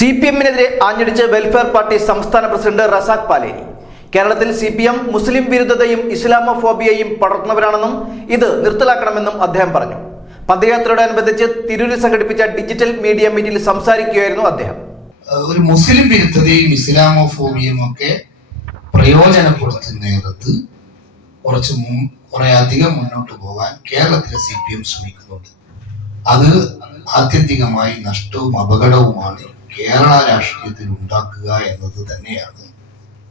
CPM-നെതിരെ ആഞ്ഞടിച്ച് welfare party സംസ്ഥാന president Razak Paleri. കേരളത്തിൽ CPM മുസ്ലിം വിരുദ്ധതയും ഇസ്ലാമോഫോബിയയും പടർത്തുന്നവരാണെന്നും ഇത് നിർത്തലാക്കണമെന്നും അദ്ദേഹം പറഞ്ഞു. പദയാത്രയോടനുബന്ധിച്ച് തിരൂരിൽ സംഘടിപ്പിച്ച ഡിജിറ്റൽ മീഡിയ മീറ്റിൽ സംസാരിക്കുകയായിരുന്നു അദ്ദേഹം. ഒരു മുസ്ലിം വിരുദ്ധതയും ഇസ്ലാമോഫോബിയയും ഒക്കെ പ്രയോജനപ്പെടുത്തുന്നിടത്ത് കുറെ അധികം മുന്നോട്ട് പോകാൻ കേരളത്തിലെ CPM ശ്രമിക്കുന്നുണ്ട്. അത് ആത്യന്തികമായി നഷ്ടവും അപകടവുമാണ് കേരള രാഷ്ട്രീയത്തിൽ ഉണ്ടാക്കുക എന്നത് തന്നെയാണ്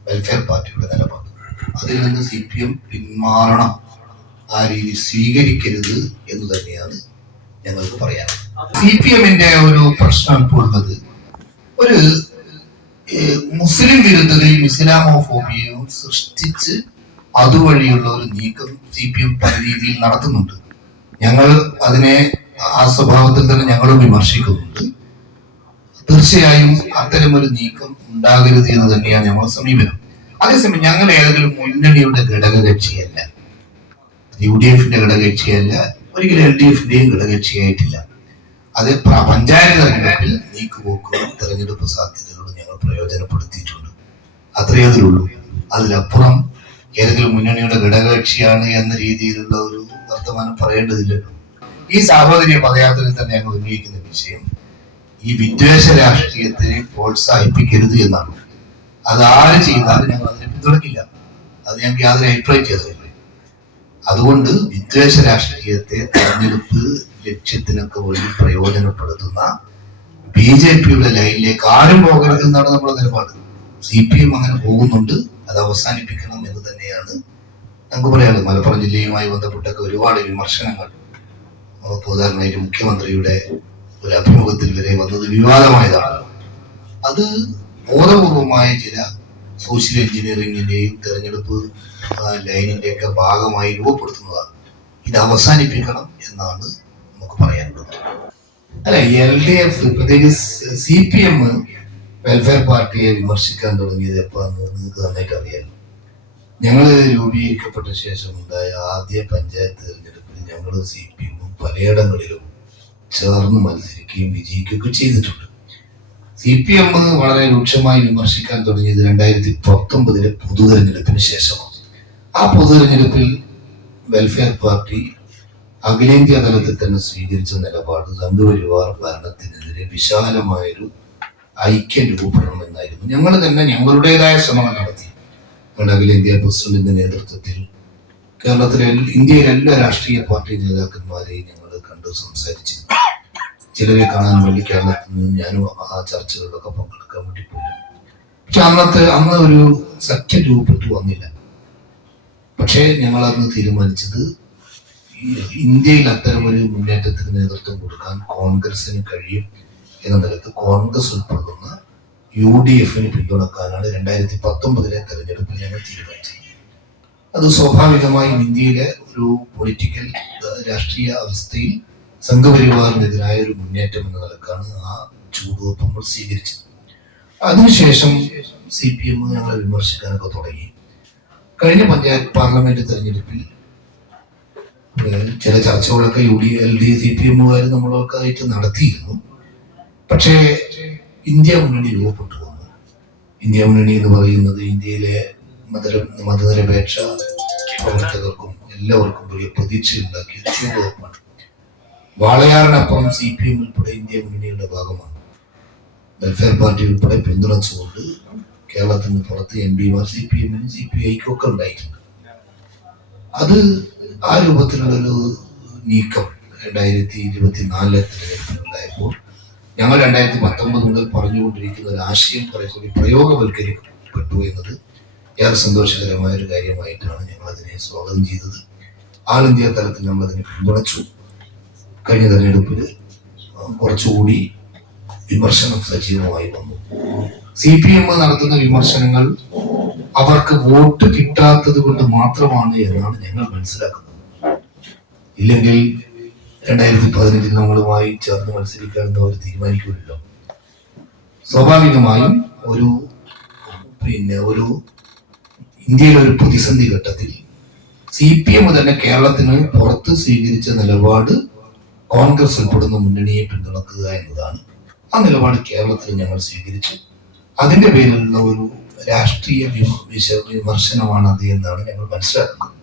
വെൽഫെയർ പാർട്ടിയുടെ നിലപാട്. അതിൽ നിന്ന് CPM പിന്മാറണം, ആ രീതി സ്വീകരിക്കരുത് എന്ന് തന്നെയാണ് ഞങ്ങൾക്ക് പറയാനുള്ളത്. CPM-ന്റെ ഒരു പ്രശ്നം ഇപ്പോൾ ഉള്ളത് ഒരു മുസ്ലിം വിരുദ്ധതയും ഇസ്ലാമോഫോബിയയും സൃഷ്ടിച്ച് അതുവഴിയുള്ള ഒരു നീക്കം CPM പല രീതിയിൽ നടത്തുന്നുണ്ട്. ഞങ്ങൾ അതിനെ ആ സ്വഭാവത്തിൽ തന്നെ ഞങ്ങളും വിമർശിക്കുന്നുണ്ട്. തീർച്ചയായും അത്തരമൊരു നീക്കം ഉണ്ടാകരുത് എന്ന് തന്നെയാണ് ഞങ്ങളുടെ സമീപനം. അതേസമയം ഞങ്ങൾ ഏതെങ്കിലും മുന്നണിയുടെ ഘടകകക്ഷിയല്ല, UDF-ന്റെ ഘടകകക്ഷിയല്ല, ഒരിക്കലും LDF-ന്റെയും ഘടകകക്ഷിയായിട്ടില്ല. അത് പഞ്ചായത്ത് തെരഞ്ഞെടുപ്പിൽ നീക്കുപോക്കുകളും തെരഞ്ഞെടുപ്പ് സാധ്യതകളും ഞങ്ങൾ പ്രയോജനപ്പെടുത്തിയിട്ടുണ്ട്. അത്രയേ അതിലുള്ളൂ. അതിലപ്പുറം ഏതെങ്കിലും മുന്നണിയുടെ ഘടകകക്ഷിയാണ് എന്ന രീതിയിലുള്ള ഒരു വർത്തമാനം പറയേണ്ടതില്ലല്ലോ. ഈ സാഹോദര്യ പദയാത്രയിൽ തന്നെ ഞങ്ങൾ ഉന്നയിക്കുന്ന വിഷയം ഈ വിദ്വേഷ രാഷ്ട്രീയത്തെ പ്രോത്സാഹിപ്പിക്കരുത് എന്നാണ്. അത് ആര് ചെയ്താലും ഞങ്ങൾ അതിനെ പിന്തുണയ്ക്കില്ല. അത് ഞങ്ങൾക്ക് യാതൊരു അഭിപ്രായം ചെയ്തില്ല. അതുകൊണ്ട് വിദ്വേഷ രാഷ്ട്രീയത്തെ തെരഞ്ഞെടുപ്പ് ലക്ഷ്യത്തിനൊക്കെ വേണ്ടി പ്രയോജനപ്പെടുത്തുന്ന BJP-യുടെ ലൈനിലേക്ക് ആരും പോകരുത് എന്നാണ് നമ്മുടെ നിലപാട്. CPM അങ്ങനെ പോകുന്നുണ്ട്, അത് അവസാനിപ്പിക്കണം എന്ന് തന്നെയാണ് ഞങ്ങൾക്ക് പറയാനുള്ളത്. മലപ്പുറം ജില്ലയുമായി ബന്ധപ്പെട്ടൊക്കെ ഒരുപാട് വിമർശനങ്ങൾ ഉദാഹരണമായിട്ട് മുഖ്യമന്ത്രിയുടെ ഒരു അഭിമുഖത്തിൽ വരെ വന്നത് വിവാദമായതാണ്. അത് ബോധപൂർവമായ ചില സോഷ്യൽ എഞ്ചിനീയറിംഗിന്റെയും തെരഞ്ഞെടുപ്പ് ലൈനിന്റെ ഒക്കെ ഭാഗമായി രൂപപ്പെടുത്തുന്നതാണ്. ഇത് അവസാനിപ്പിക്കണം എന്നാണ് നമുക്ക് പറയാനുള്ളത്. അല്ല, LDF പ്രത്യേകിച്ച് CPM വെൽഫെയർ പാർട്ടിയെ വിമർശിക്കാൻ തുടങ്ങിയത് എപ്പോഴാന്ന് നിങ്ങൾക്ക് നന്നായിട്ട് അറിയാമല്ലോ. ഞങ്ങൾ രൂപീകരിക്കപ്പെട്ട ശേഷം ഉണ്ടായ ആദ്യ പഞ്ചായത്ത് തെരഞ്ഞെടുപ്പിൽ ഞങ്ങളും CPM പലയിടങ്ങളിലും ചേർന്ന് മത്സരിക്കുകയും വിജയിക്കുകയൊക്കെ ചെയ്തിട്ടുണ്ട്. CPM വളരെ രൂക്ഷമായി വിമർശിക്കാൻ തുടങ്ങിയത് 2019 പൊതു തെരഞ്ഞെടുപ്പിന് ശേഷമാണ്. ആ പൊതു തെരഞ്ഞെടുപ്പിൽ വെൽഫെയർ പാർട്ടി അഖിലേന്ത്യാ തലത്തിൽ തന്നെ സ്വീകരിച്ച നിലപാട് സംഘപരിവാർ ഭരണത്തിനെതിരെ വിശാലമായൊരു ഐക്യം രൂപപ്പെടണമെന്നായിരുന്നു. ഞങ്ങൾ തന്നെ ഞങ്ങളുടേതായ ശ്രമങ്ങൾ നടത്തി. അഖിലേന്ത്യാ പ്രസിഡന്റിന്റെ നേതൃത്വത്തിൽ കേരളത്തിലെ ഇന്ത്യയിലെ എല്ലാ രാഷ്ട്രീയ പാർട്ടി നേതാക്കന്മാരെയും ഞങ്ങൾ കണ്ട് സംസാരിച്ചു. ചിലരെ കാണാൻ വേണ്ടി കേരളത്തിൽ നിന്ന് ഞാനും ആ ചർച്ചകളിലൊക്കെ പങ്കെടുക്കാൻ വേണ്ടി പോയിരുന്നു. പക്ഷെ അന്ന് ഒരു സഖ്യം രൂപപ്പെട്ടു വന്നില്ല. പക്ഷേ ഞങ്ങൾ അന്ന് തീരുമാനിച്ചത് ഇന്ത്യയിൽ അത്തരം ഒരു മുന്നേറ്റത്തിന് നേതൃത്വം കൊടുക്കാൻ കോൺഗ്രസിന് കഴിയും എന്ന നിലക്ക് കോൺഗ്രസ് ഉൾപ്പെടുന്ന UDF-ന് പിന്തുണക്കാനാണ് 2019 തെരഞ്ഞെടുപ്പിൽ ഞങ്ങൾ തീരുമാനിച്ചത്. അത് സ്വാഭാവികമായും ഇന്ത്യയിലെ ഒരു പൊളിറ്റിക്കൽ രാഷ്ട്രീയ അവസ്ഥയിൽ സംഘപരിവാറിനെതിരായ ഒരു മുന്നേറ്റം എന്ന നിലക്കാണ് ആ ചുവടുവെപ്പ് നമ്മൾ സ്വീകരിച്ചത്. അതിനുശേഷം CPM ഞങ്ങളെ വിമർശിക്കാനൊക്കെ തുടങ്ങി. കഴിഞ്ഞ പഞ്ചായത്ത് പാർലമെന്റ് തെരഞ്ഞെടുപ്പിൽ ചില ചർച്ചകളൊക്കെ CPM-കാർ നമ്മളൊക്കെ ആയിട്ട് നടത്തിയിരുന്നു. പക്ഷേ ഇന്ത്യ മുന്നണി രൂപപ്പെട്ടു വന്നു. ഇന്ത്യ മുന്നണി എന്ന് പറയുന്നത് ഇന്ത്യയിലെ മതനിരപേക്ഷ പ്രവർത്തകർക്കും എല്ലാവർക്കും വലിയ പ്രതീക്ഷയുണ്ടാക്കിയ ചുവടുവെപ്പാണ്. വാളയാറിനപ്പുറം CPM ഉൾപ്പെടെ ഇന്ത്യ മുന്നണിയുടെ ഭാഗമാണ്. വെൽഫെയർ പാർട്ടി ഉൾപ്പെടെ പിന്തുണച്ചുകൊണ്ട് കേരളത്തിന് പുറത്ത് MP-മാർ CPM-നും CPI-ക്കും ഒക്കെ ഉണ്ടായിട്ടുണ്ട്. അത് ആ രൂപത്തിലുള്ളൊരു നീക്കം 2024 തെരഞ്ഞെടുപ്പിലുണ്ടായപ്പോൾ ഞങ്ങൾ 2019 മുതൽ പറഞ്ഞുകൊണ്ടിരിക്കുന്ന ഒരു ആശയം കൂടി പ്രയോഗവൽക്കരിക്കപ്പെട്ടു എന്നത് ഏറെ സന്തോഷകരമായ ഒരു കാര്യമായിട്ടാണ് ഞങ്ങൾ അതിനെ സ്വാഗതം ചെയ്തത്. ആൾ ഇന്ത്യ തലത്തിൽ നമ്മൾ അതിനെ പിന്തുണച്ചു. കഴിഞ്ഞ തെരഞ്ഞെടുപ്പിൽ കുറച്ചുകൂടി വിമർശനം സജീവമായി വന്നു. CPM നടത്തുന്ന വിമർശനങ്ങൾ അവർക്ക് വോട്ട് കിട്ടാത്തത് കൊണ്ട് മാത്രമാണ് എന്നാണ് ഞങ്ങൾ മനസ്സിലാക്കുന്നത്. ഇല്ലെങ്കിൽ 2015 നമ്മളുമായി ചേർന്ന് മത്സരിക്കാമെന്ന് അവർ തീരുമാനിക്കുമല്ലോ. സ്വാഭാവികമായും ഒരു ഇന്ത്യയിലെ ഒരു പ്രതിസന്ധി ഘട്ടത്തിൽ CPM തന്നെ കേരളത്തിന് പുറത്ത് സ്വീകരിച്ച നിലപാട് കോൺഗ്രസ് ഉൾപ്പെടുന്ന മുന്നണിയെ പിന്തുണക്കുക എന്നതാണ്. ആ നിലപാട് കേരളത്തിൽ ഞങ്ങൾ സ്വീകരിച്ചു. അതിന്റെ പേരിലുള്ള ഒരു രാഷ്ട്രീയ വിമർശനമാണ് അത് എന്നാണ് ഞങ്ങൾ മനസ്സിലാക്കുന്നത്.